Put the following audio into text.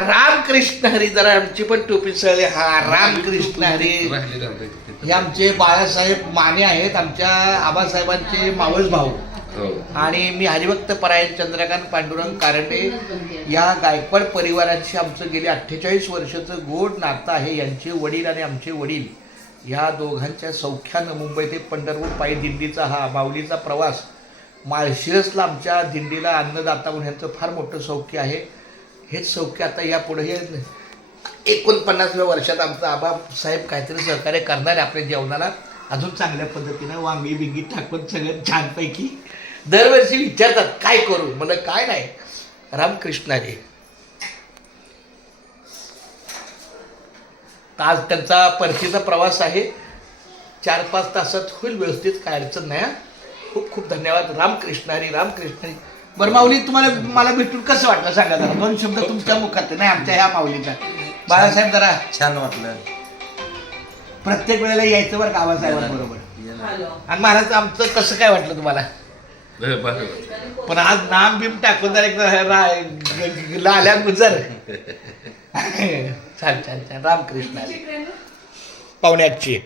रामकृष्ण हरी. जरा आमची पण टोपी सळले. हा रामकृष्ण हरी. हे आमचे बाळासाहेब माने आहेत, आमच्या आबासाहेबांचे मावस भाऊ. आणि मी हरिभक्त परायण चंद्रकांत पांडुरंग कारंडे. या गायकवाड परिवाराची आमचं गेली 48 वर्षाचं गोड नातं आहे. यांचे वडील आणि आमचे वडील ह्या दोघांच्या सौख्यानं मुंबई ते पंढरपूर पायी दिंडीचा हा माऊलीचा प्रवास. माळशिरसला आमच्या दिंडीला अन्नदाता म्हणून ह्यांचं फार मोठं सौख्य आहे. हेच सौख्य आता यापुढे हे 49व्या वर्षात आमचं आबासाहेब काहीतरी सहकार्य करणार आहे आपल्या जेवणाला अजून चांगल्या पद्धतीनं. वांगी बिंगी टाकून सगळं छानपैकी. दरवर्षी विचारतात काय करू, मला काय नाही, रामकृष्ण हरी. आज त्यांचा परतीचा प्रवास आहे. 4-5 तासात होईल व्यवस्थित, काय अडचण नाही. खूप खूप धन्यवाद. रामकृष्ण हरी. रामकृष्ण हरी. बरं माऊली, तुम्हाला मला भेटून कसं वाटलं सांगा जरा. 2 शब्द तुमच्या मुखात नाही आमच्या ह्या माऊलीचा. बाळासाहेब जरा छान वाटलं. प्रत्येक वेळेला यायचं बरं का आबासाहेबांबरोबर. आणि महाराज आमचं कसं काय वाटलं तुम्हाला? पण आज नाम बिम टाकून जर एकदा लाल्या गुजर. छान छान छान. रामकृष्ण हरी. पाहुण्याची